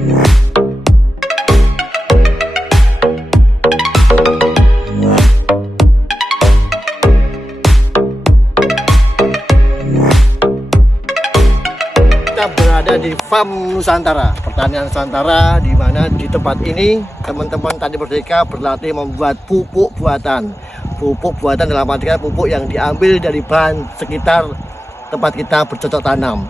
Berada di Farm Nusantara, pertanian Nusantara, di mana di tempat ini teman-teman Tani Merdeka berlatih membuat pupuk buatan. Pupuk buatan dalam artian pupuk yang diambil dari bahan sekitar tempat kita bercocok tanam.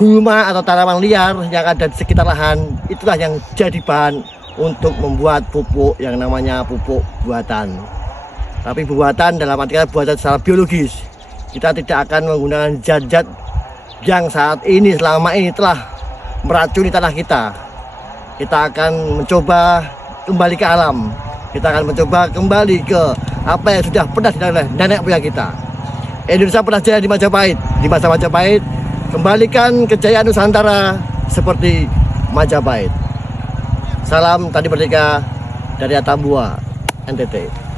Gulma atau tanaman liar yang ada di sekitar lahan, itulah yang jadi bahan untuk membuat pupuk yang namanya pupuk buatan. Tapi buatan dalam artian buatan secara biologis. Kita tidak akan menggunakan zat-zat yang saat ini selama ini telah meracuni tanah kita. Kita akan mencoba kembali ke alam. Kita akan mencoba kembali ke apa yang sudah pernah dilakukan nenek moyang kita. Indonesia pernah jaya di Majapahit. Di masa Majapahit, kembalikan kejayaan Nusantara seperti Majapahit. Salam Tani Merdeka dari Atambua, NTT.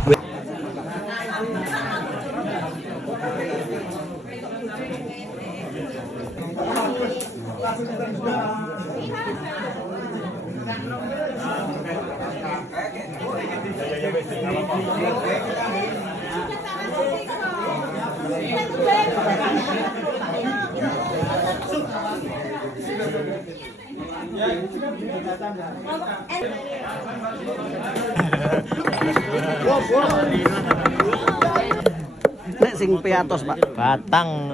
Nek sing piatos, Pak. Batang.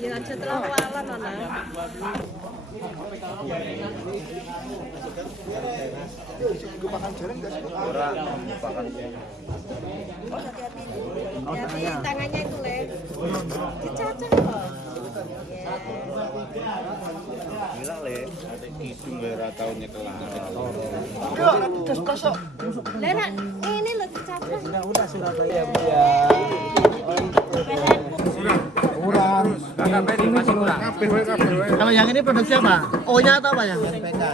Iya, setelah lalan ana. Tangannya itu Le. Dicacah kok. Gila Le, ada hidung merah tahunnya kelar. Lena, ini lo dicacah. Udah Surabaya. Kurang. Masih kurang. Kalau yang ini produksi apa? O-nya atau apa ya? NPK.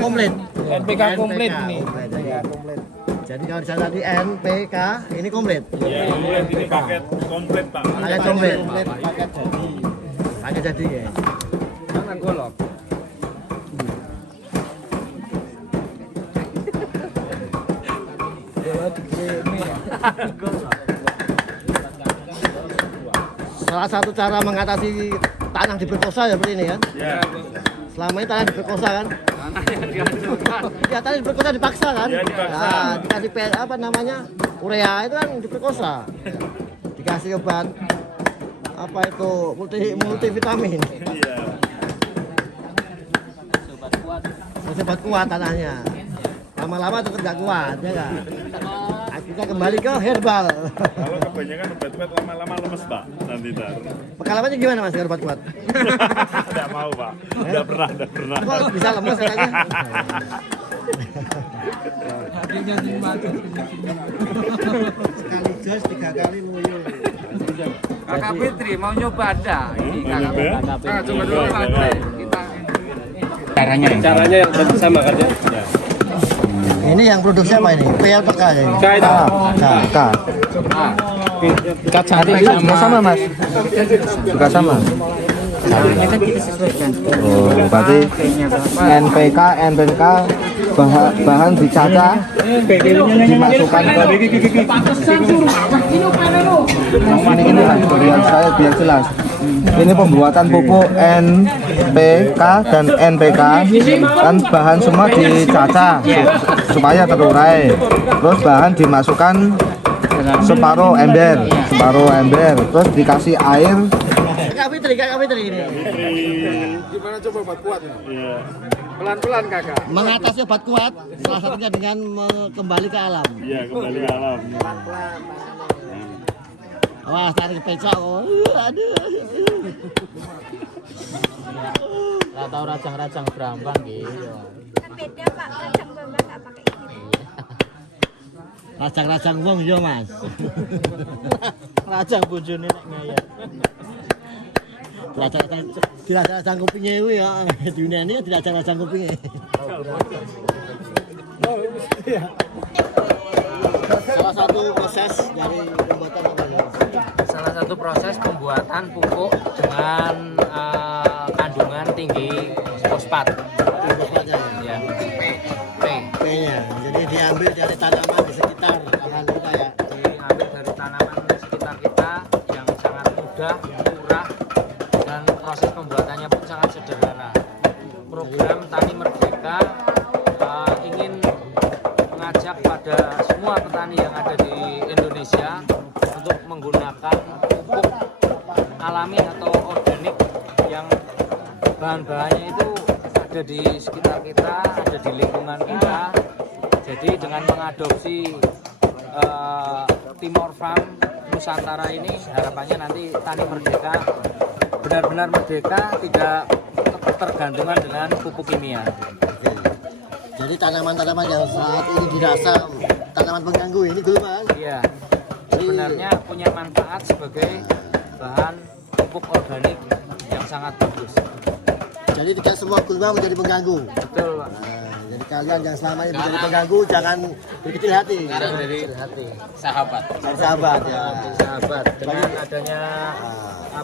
Komplit. NPK komplit nih. Komplit. Jadi kalau saya tadi NPK, ini komplit. Ya, komplit ini paket komplit Pak. Paket komplit. Paket jadi. Paket jadi ya. Jangan golok. Salah satu cara mengatasi tanah diperkosa ya seperti ini kan? Ya. Selama ini tanah diperkosa kan? Ya tanah diperkosa dipaksa kan? Ya, dipaksa. Nah, dikasih apa namanya urea itu kan diperkosa. Dikasih obat apa itu multivitamin. Iya. Obat kuat tanahnya. Lama-lama tetap nggak kuat ya kan? Kita kembali ke herbal. Kalau kebanyakan obat kuat lama-lama lemes Pak. Nanti ntar. Pengalamannya gimana mas obat kuat? Tidak mau Pak. Tidak pernah. Kok bisa lemes katanya? Sekali jos 3 kali nguyuh. Kakak Fitri mau nyoba ada. Ini kakak nyoba? Fitri. Coba dulu Pak Fitri. Kita Caranya yang sama kan ya? Ini yang produksi apa ini? PLPK ya? K itu. K. Jadi juga sama mas? Juga sama? caranya kan kita sesuaikan. Oh, berarti NPK bahan dicacah, dimasukkan ke ini lah, biar jelas. Ini pembuatan pupuk NPK dan NPK kan bahan semua dicacah supaya terurai. Terus bahan dimasukkan separuh ember, terus dikasih air. Kakak Fitri ini. Gimana coba obat kuat? Iya. Pelan-pelan kakak. Mengatasi obat kuat, salah satunya dengan kembali ke alam. Iya, kembali ke alam. Wah, tarik becak. Oh, aduh. Nggak tahu racang-racang berambang gitu. Kan beda Pak, kacang bambang nggak pakai ini. Racang-racang wong yo, Mas. Racang bojone nek ngayat. Racang kupingnya itu ya, di dunia ini tidak racang kupingnya. Salah satu proses dari pembuatan apa ya? Salah satu proses pembuatan pupuk dengan kandungan 3 tinggi fosfat. Fosfatnya. Ya. P. P-nya. Jadi diambil dari tanaman di sekitar lahan kita ya. Diambil dari tanaman sekitar kita yang sangat mudah, murah, dan proses pembuatannya pun sangat sederhana. Program Tani Merdeka ingin mengajak pada semua petani yang ada di Indonesia untuk menggunakan pupuk alami atau organik yang bahan-bahannya itu ada di sekitar kita, ada di lingkungan kita. Jadi dengan mengadopsi Timor Farm Nusantara ini, harapannya nanti Tani Merdeka benar-benar merdeka, tidak ketergantungan dengan pupuk kimia. Oke. Jadi tanaman-tanaman yang saat ini dirasa tanaman pengganggu ini gulma. Iya, sebenarnya punya manfaat sebagai bahan pupuk organik yang sangat bagus. Jadi tidak semua gulma menjadi pengganggu. Betul, Pak. Nah, jadi kalian yang selama ini menjadi pengganggu jangan berkecil hati. Sekarang jadi sahabat. Jadi sahabat ya. Sahabat dengan adanya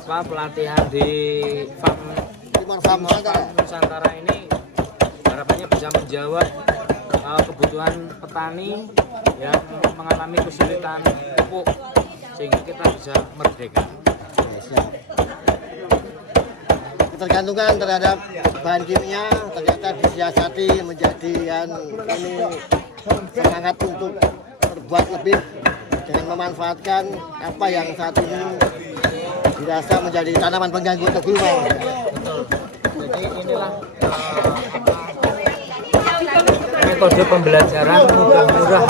pelatihan di farm Timor Farm Nusantara ini, harapannya bisa menjawab kebutuhan petani yang mengalami kesulitan pupuk sehingga kita bisa merdeka. Oke, siap. Ketergantungan terhadap bahan kimia ternyata disiasati menjadi ini semangat untuk berbuat lebih dengan memanfaatkan apa yang saat ini dirasa menjadi tanaman pengganggu untuk gulma. Betul. Jadi inilah metode pembelajaran mudah-murah,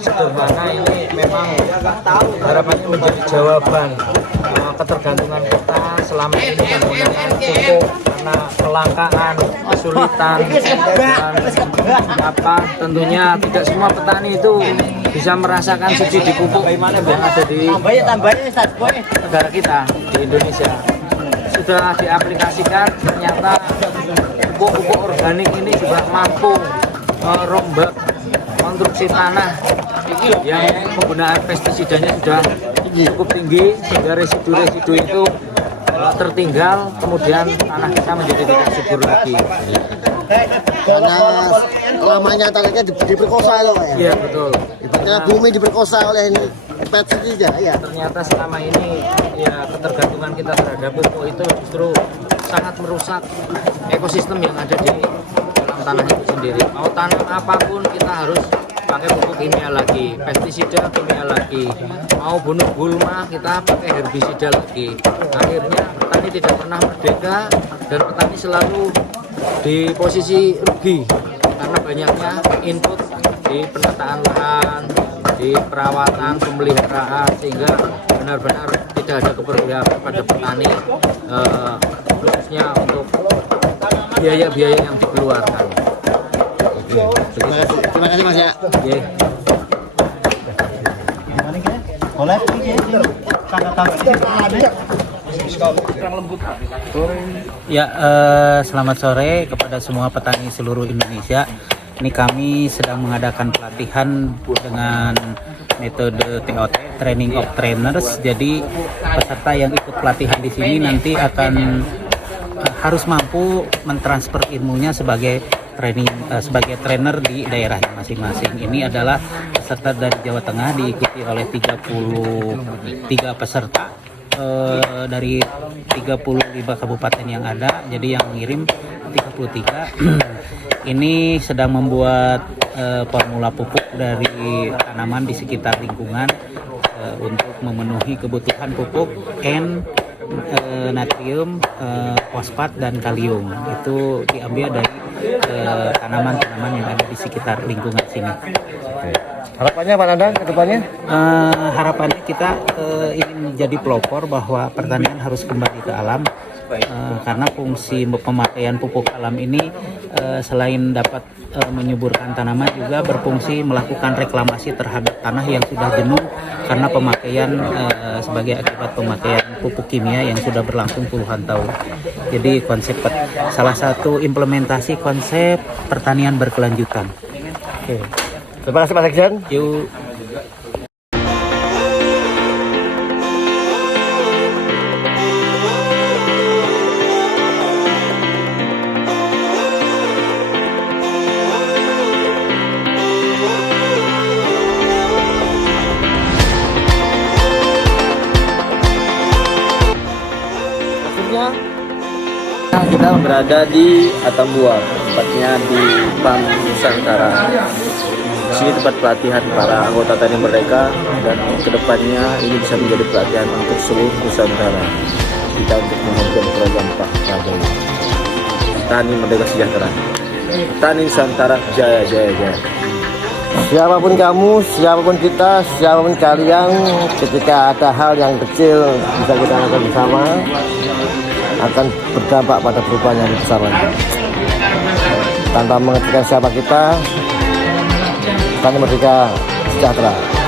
sederhana ini memang harapannya menjadi jawaban ketergantungan kita selama ini menggunakan pupuk karena kelangkaan, kesulitan, dan tentunya tidak semua petani itu bisa merasakan subsidi pupuk yang ada di negara kita, di Indonesia. Sudah diaplikasikan, ternyata pupuk organik ini juga mampu merombak konstruksi tanah yang penggunaan pestisidanya sudah cukup tinggi sehingga residu-residu itu tertinggal, kemudian tanah kita menjadi tidak subur lagi. Karena lamanya tanahnya diperkosa loh ya. Iya betul. Karena bumi diperkosa oleh pestisida ya. Ternyata selama ini ya ketergantungan kita terhadap pupuk itu justru sangat merusak ekosistem yang ada di dalam tanah itu sendiri. Mau tanam apapun kita harus pakai pupuk kimia lagi, pestisida kimia lagi. Mau bunuh gulma kita pakai herbisida lagi. Akhirnya petani tidak pernah merdeka dan petani selalu di posisi rugi karena banyaknya input di penataan lahan, di perawatan, pemeliharaan, sehingga benar-benar tidak ada keberpihakan pada petani, khususnya untuk biaya-biaya yang dikeluarkan. Terima kasih Mas ya. Yeah. Ya, selamat sore kepada semua petani seluruh Indonesia. Ini kami sedang mengadakan pelatihan dengan metode TOT, Training of Trainers. Jadi peserta yang ikut pelatihan di sini nanti akan harus mampu mentransfer ilmunya sebagai sebagai trainer di daerahnya masing-masing. Ini adalah peserta dari Jawa Tengah, diikuti oleh 33 peserta dari 35 kabupaten yang ada. Jadi yang ngirim 33. Ini sedang membuat formula pupuk dari tanaman di sekitar lingkungan untuk memenuhi kebutuhan pupuk N, natrium, fosfat, dan kalium. Itu diambil dari tanaman-tanaman yang ada di sekitar lingkungan sini. Harapannya Pak Nandang ke depannya? Harapannya kita ingin menjadi pelopor bahwa pertanian harus kembali ke alam, karena fungsi pemakaian pupuk alam ini selain dapat menyuburkan tanaman juga berfungsi melakukan reklamasi terhadap tanah yang sudah jenuh karena pemakaian sebagai akibat pemakaian pupuk kimia yang sudah berlangsung puluhan tahun. Jadi salah satu implementasi konsep pertanian berkelanjutan. Oke. Terima kasih Pak Sekjen. Yuk. Kita berada di Atambua, tepatnya di PAM Nusantara. Di sini tempat pelatihan para anggota TNI Merdeka dan kedepannya ini bisa menjadi pelatihan untuk seluruh Nusantara. Kita untuk mengembangkan program Pak Prabowo. TNI Merdeka Sejahtera. TNI Nusantara Jaya Jaya Jaya. Siapapun kamu, siapapun kita, siapapun kalian, ketika ada hal yang kecil bisa kita lakukan bersama, akan berdampak pada perubahan yang lebih besar lagi. Tanpa mengecilkan siapa kita, TNI Merdeka Sejahtera.